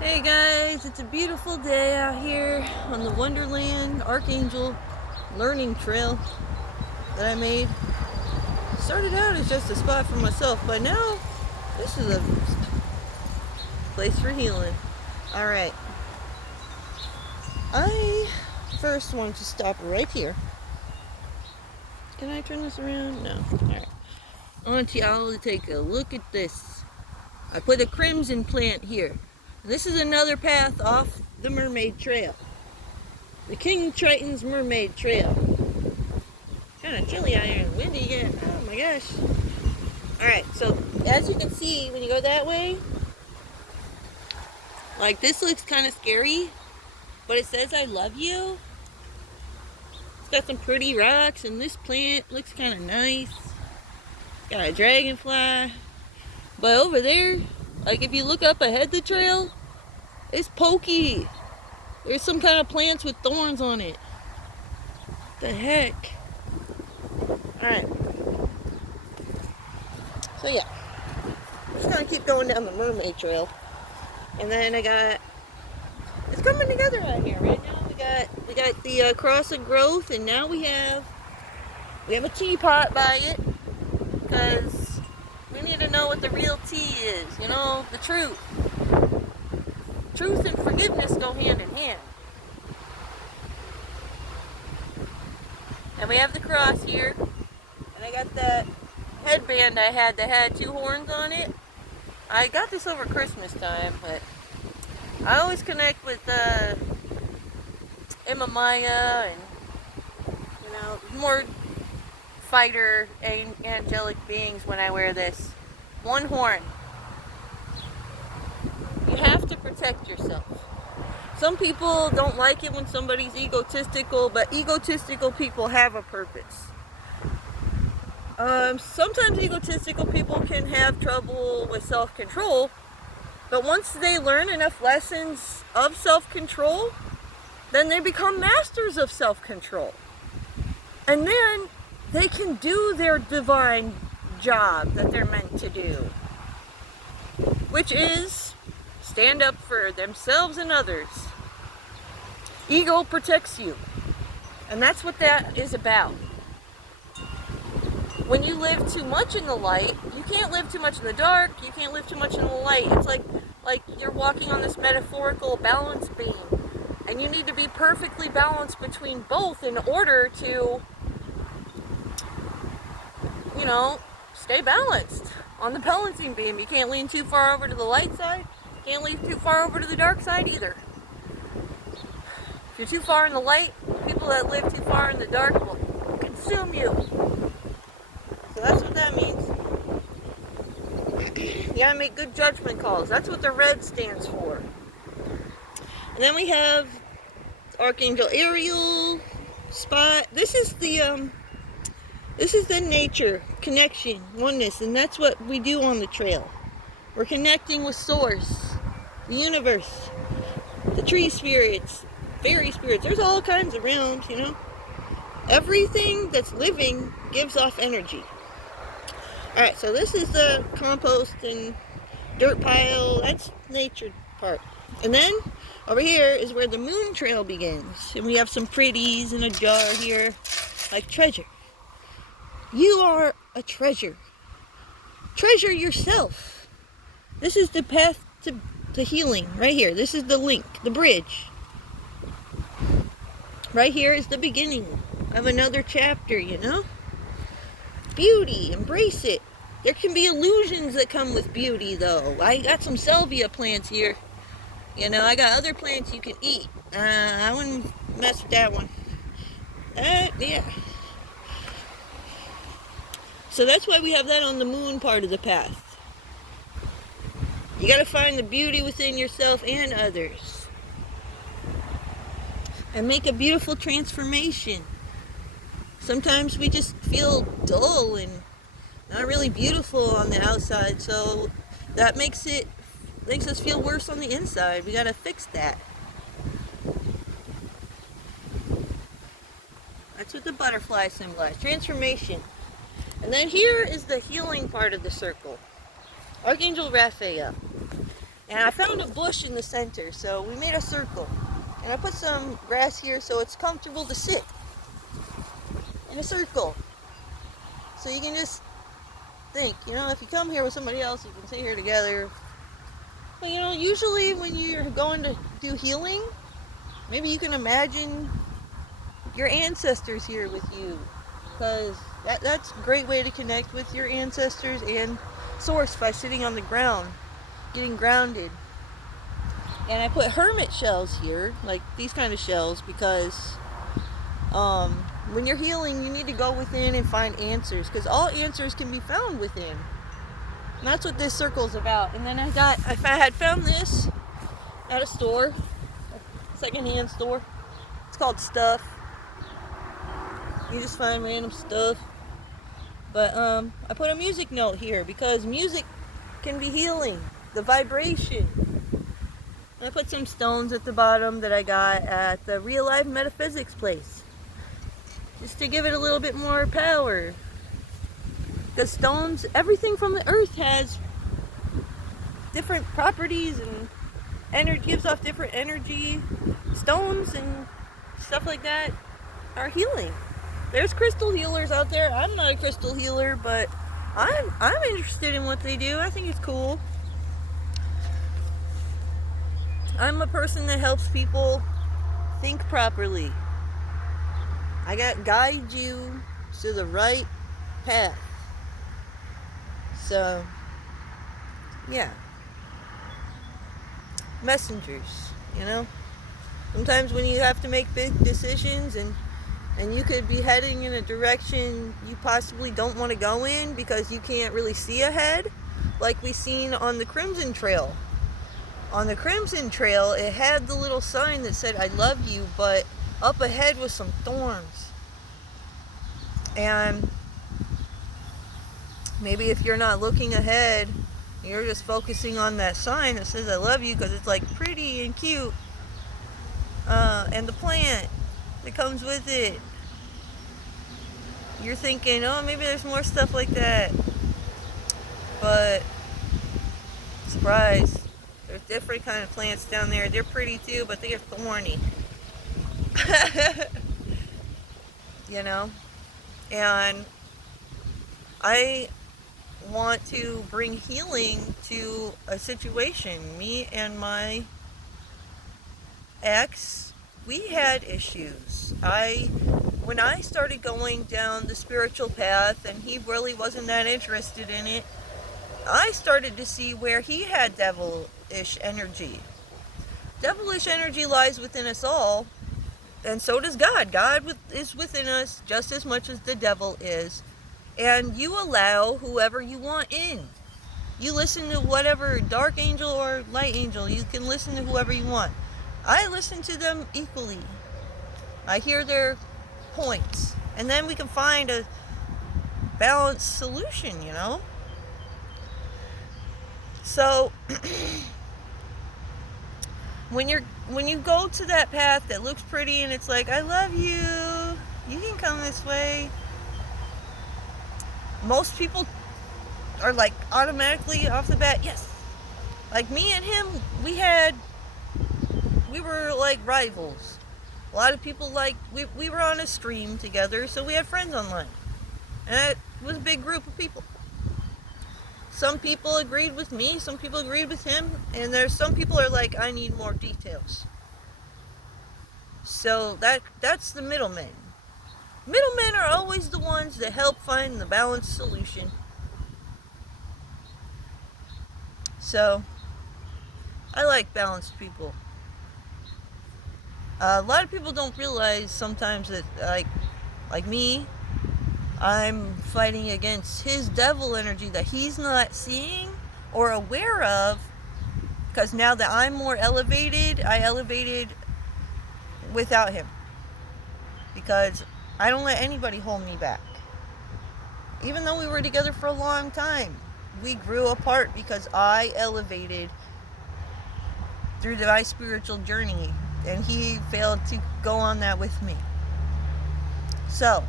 Hey guys, it's a beautiful day out here on the Wonderland Archangel Learning Trail that I made. Started out as just a spot for myself, but now this is a place for healing. Alright, I first want to stop right here. Can I turn this around? No. Alright. I want y'all to take a look at this. I put a crimson plant here. This is another path off the Mermaid Trail. The King Triton's Mermaid Trail. Kind of chilly out here and windy yet. Oh my gosh. Alright, so as you can see, when you go that way, like this looks kind of scary, but it says I love you. It's got some pretty rocks, and this plant looks kind of nice. Got a dragonfly. But over there, like if you look up ahead the trail, it's pokey. There's some kind of plants with thorns on it. The heck? Alright. So yeah. I'm just gonna keep going down the Mermaid Trail. And then it's coming together out here. Right now we got the cross of growth, and now we have a teapot by it. Because we need to know what the real tea is, you know, the truth. Truth and forgiveness go hand in hand. And we have the cross here. And I got that headband I had that had two horns on it. I got this over Christmas time, but I always connect with Emma Maya and, you know, more fighter angelic beings when I wear this. One horn. You have to protect yourself. Some people don't like it when somebody's egotistical, but egotistical people have a purpose. Sometimes egotistical people can have trouble with self-control, but once they learn enough lessons of self-control, then they become masters of self-control. And then they can do their divine job that they're meant to do, which is stand up for themselves and others. Ego protects you, and that's what that is about. When you live too much in the light, you can't live too much in the dark, you can't live too much in the light. It's like you're walking on this metaphorical balance beam, and you need to be perfectly balanced between both in order to, you know, stay balanced on the balancing beam. You can't lean too far over to the light side, you can't lean too far over to the dark side either. If you're too far in the light, people that live too far in the dark will consume you. So that's what that means. You gotta make good judgment calls. That's what the red stands for. And then we have Archangel Ariel spot. This is the nature, connection, oneness, and that's what we do on the trail. We're connecting with Source, the universe, the tree spirits, fairy spirits. There's all kinds of realms, you know. Everything that's living gives off energy. Alright, so this is the compost and dirt pile. That's nature part. And then over here is where the moon trail begins. And we have some pretties in a jar here, like treasure. You are a treasure. Treasure yourself. This is the path to healing right here. This is the link, the bridge. Right here is the beginning of another chapter, you know? Beauty, embrace it. There can be illusions that come with beauty, though. I got some salvia plants here. You know, I got other plants you can eat. I wouldn't mess with that one. Yeah. So that's why we have that on the moon part of the path. You gotta find the beauty within yourself and others. And make a beautiful transformation. Sometimes we just feel dull and not really beautiful on the outside, so that makes us feel worse on the inside. We gotta fix that. That's what the butterfly symbolizes, transformation. And then here is the healing part of the circle. Archangel Raphael. And I found a bush in the center, so we made a circle. And I put some grass here so it's comfortable to sit in a circle. So you can just think, if you come here with somebody else, you can sit here together. But usually when you're going to do healing, maybe you can imagine your ancestors here with you. Because that's a great way to connect with your ancestors and source, by sitting on the ground, getting grounded. And I put hermit shells here, like these kind of shells, because when you're healing, you need to go within and find answers, because all answers can be found within. And that's what this circle is about. And then I had found this at a store, a secondhand store. It's called Stuff. You just find random stuff. But I put a music note here because music can be healing. The vibration. And I put some stones at the bottom that I got at the Real Life Metaphysics place, just to give it a little bit more power. Because stones, everything from the earth has different properties and energy, gives off different energy. Stones and stuff like that are healing. There's crystal healers out there. I'm not a crystal healer, but I'm interested in what they do. I think it's cool. I'm a person that helps people think properly. I guide you to the right path. So, yeah. Messengers, Sometimes when you have to make big decisions and you could be heading in a direction you possibly don't want to go in because you can't really see ahead, like we seen on the Crimson Trail. On the Crimson Trail, it had the little sign that said, "I love you," but up ahead was some thorns. And maybe if you're not looking ahead, you're just focusing on that sign that says, "I love you," because it's like pretty and cute. And the plant that comes with it. You're thinking, oh, maybe there's more stuff like that. But, surprise, there's different kind of plants down there. They're pretty too, but they are thorny. And I want to bring healing to a situation. Me and my ex, we had issues. When I started going down the spiritual path and he really wasn't that interested in it, I started to see where he had devilish energy. Devilish energy lies within us all, and so does God. God is within us just as much as the devil is. And you allow whoever you want in. You listen to whatever dark angel or light angel. You can listen to whoever you want. I listen to them equally. I hear their points. And then we can find a balanced solution, So, when you go to that path that looks pretty and it's like, "I love you, you can come this way," most people are like automatically off the bat, yes. Like me and him, we were like rivals. A lot of people we were on a stream together, so we had friends online. And it was a big group of people. Some people agreed with me, some people agreed with him, and there's some people are like, "I need more details." So that's the middlemen. Middlemen are always the ones that help find the balanced solution. So, I like balanced people. A lot of people don't realize sometimes that, like me, I'm fighting against his devil energy that he's not seeing or aware of, because now that I'm more elevated, I elevated without him. Because I don't let anybody hold me back. Even though we were together for a long time, we grew apart because I elevated through my spiritual journey, and he failed to go on that with me. So,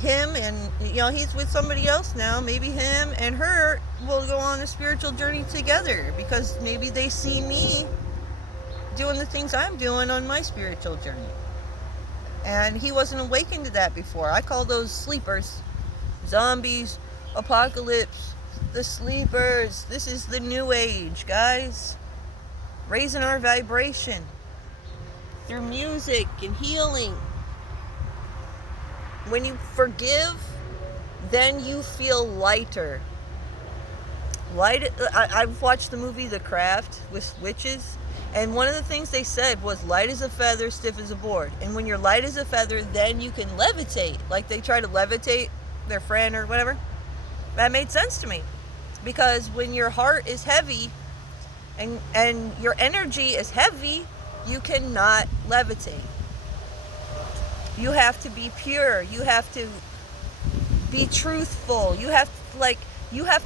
him and, he's with somebody else now. Maybe him and her will go on a spiritual journey together because maybe they see me doing the things I'm doing on my spiritual journey. And he wasn't awakened to that before. I call those sleepers. Zombies, apocalypse, the sleepers. This is the new age, guys. Raising our vibration through music and healing. When you forgive, then you feel lighter. I've watched the movie The Craft with witches, and one of the things they said was light as a feather, stiff as a board. And when you're light as a feather, then you can levitate. Like they try to levitate their friend or whatever. That made sense to me. Because when your heart is heavy and your energy is heavy, you cannot levitate. You have to be pure. You have to be truthful. You have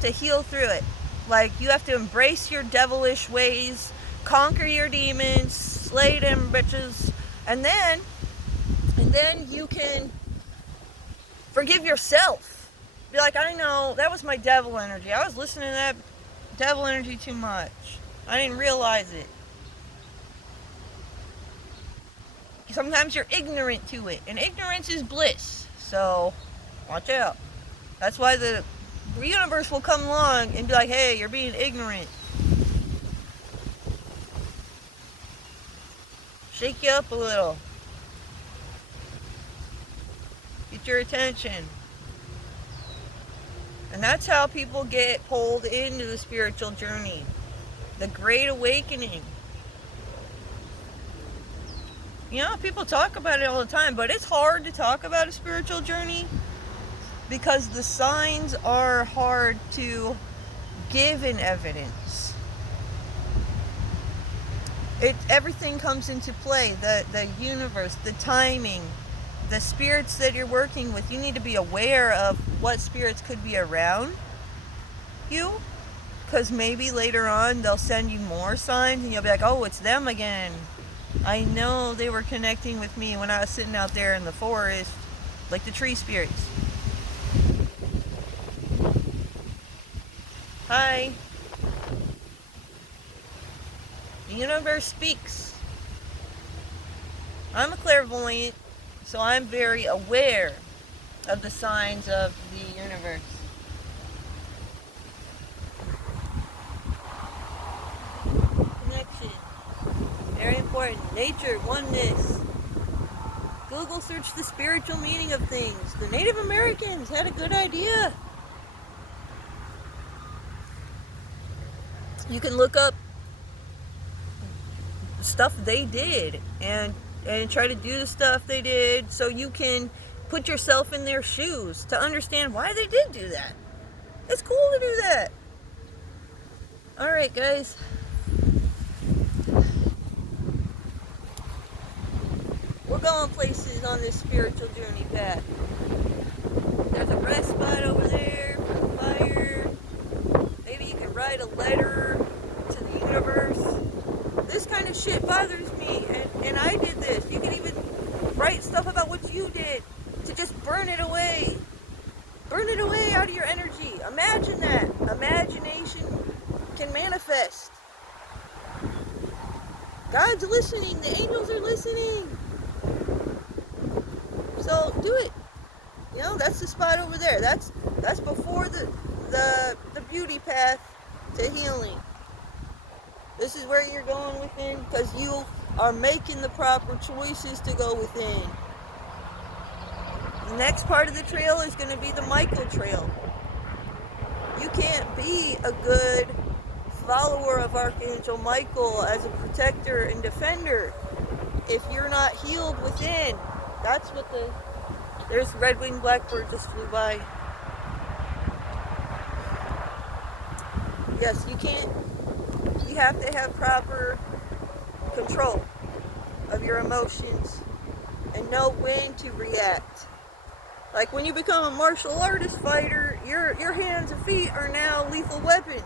to heal through it. Like, you have to embrace your devilish ways, conquer your demons, slay them bitches, and then you can forgive yourself. Be like, I know, that was my devil energy. I was listening to that devil energy too much. I didn't realize it. Sometimes you're ignorant to it, and ignorance is bliss. So, watch out. That's why the universe will come along and be like, hey, you're being ignorant. Shake you up a little. Get your attention. And that's how people get pulled into the spiritual journey. The Great Awakening. People talk about it all the time, but it's hard to talk about a spiritual journey because the signs are hard to give in evidence. Everything comes into play. The universe, the timing, the spirits that you're working with. You need to be aware of what spirits could be around you, because maybe later on they'll send you more signs and you'll be like, oh, it's them again. I know they were connecting with me when I was sitting out there in the forest, like the tree spirits. Hi. The universe speaks. I'm a clairvoyant, so I'm very aware of the signs of the universe. Connection. Very important. Nature, oneness. Google search the spiritual meaning of things. The Native Americans had a good idea. You can look up stuff they did and try to do the stuff they did so you can put yourself in their shoes to understand why they did do that. It's cool to do that. Alright, guys. We're going places on this spiritual journey path. There's a rest spot over there for the fire. Maybe you can write a letter to the universe. This kind of shit bothers me, and I did this. You can even write stuff about what you did to just burn it away. Burn it away out of your energy. Imagine that. Imagination can manifest. God's listening. The angels are listening. So do it. That's the spot over there. That's before the beauty path to healing. This is where you're going within because you are making the proper choices to go within. The next part of the trail is going to be the Michael Trail. You can't be a good follower of Archangel Michael as a protector and defender if you're not healed within. That's what there's red-winged blackbird just flew by. Yes, you have to have proper control of your emotions and know when to react. Like when you become a martial artist fighter, your hands and feet are now lethal weapons.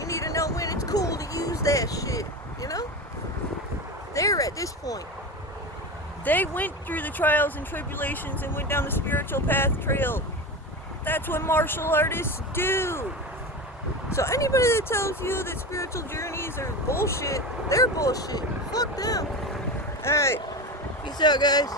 You need to know when it's cool to use that shit, There at this point. They went through the trials and tribulations and went down the spiritual path trail. That's what martial artists do. So anybody that tells you that spiritual journeys are bullshit, they're bullshit. Fuck them. Alright. Peace out, guys.